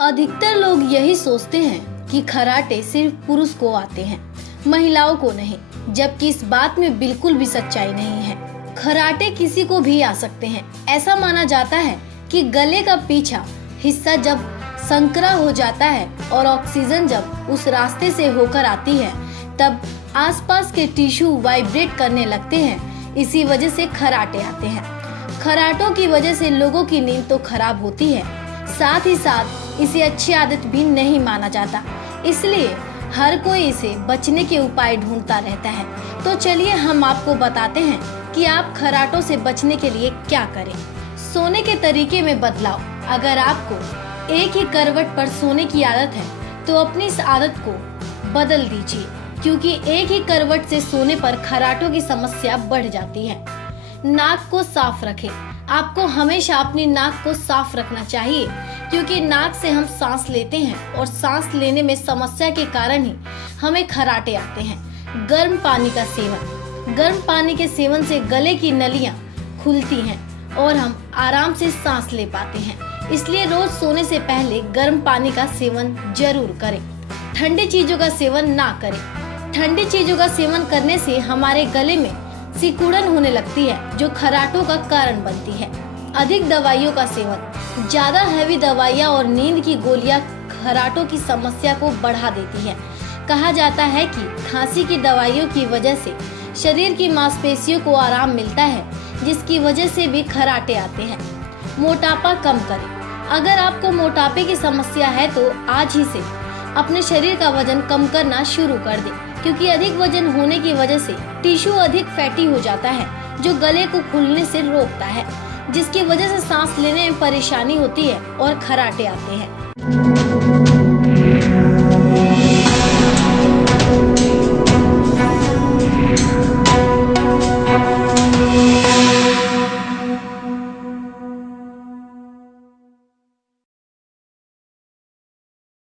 अधिकतर लोग यही सोचते हैं कि खराटे सिर्फ पुरुष को आते हैं, महिलाओं को नहीं, जबकि इस बात में बिल्कुल भी सच्चाई नहीं है। खराटे किसी को भी आ सकते हैं। ऐसा माना जाता है कि गले का पीछा हिस्सा जब संकरा हो जाता है और ऑक्सीजन जब उस रास्ते से होकर आती है, तब आसपास के टिश्यू वाइब्रेट करने लगते हैं। इसी वजह से खराटे आते हैं। खराटों की वजह से लोगों की नींद तो खराब होती है, साथ ही साथ इसे अच्छी आदत भी नहीं माना जाता, इसलिए हर कोई इसे बचने के उपाय ढूंढता रहता है। तो चलिए हम आपको बताते हैं कि आप खराटों से बचने के लिए क्या करें। सोने के तरीके में बदलाव। अगर आपको एक ही करवट पर सोने की आदत है तो अपनी इस आदत को बदल दीजिए, क्योंकि एक ही करवट से सोने पर खराटों की समस्या बढ़ जाती है। नाक को साफ रखें। आपको हमेशा अपनी नाक को साफ रखना चाहिए, क्योंकि नाक से हम सांस लेते हैं और सांस लेने में समस्या के कारण ही हमें खराटे आते हैं। गर्म पानी का सेवन। गर्म पानी के सेवन से गले की नलियां खुलती हैं और हम आराम से सांस ले पाते हैं, इसलिए रोज सोने से पहले गर्म पानी का सेवन जरूर करें। ठंडी चीजों का सेवन ना करें। ठंडी चीजों का सेवन करने से हमारे गले में सिकुड़न होने लगती है, जो खराटों का कारण बनती है। अधिक दवाइयों का सेवन। ज्यादा हैवी दवाइयाँ और नींद की गोलियां खराटों की समस्या को बढ़ा देती है। कहा जाता है कि खांसी की दवाइयों की वजह से शरीर की मांसपेशियों को आराम मिलता है, जिसकी वजह से भी खराटे आते हैं। मोटापा कम करें। अगर आपको मोटापे की समस्या है तो आज ही से अपने शरीर का वजन कम करना शुरू कर दें, क्योंकि अधिक वजन होने की वजह से टिश्यू अधिक फैटी हो जाता है, जो गले को खुलने से रोकता है, जिसकी वजह से सांस लेने में परेशानी होती है और खराटे आते हैं।